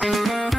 Música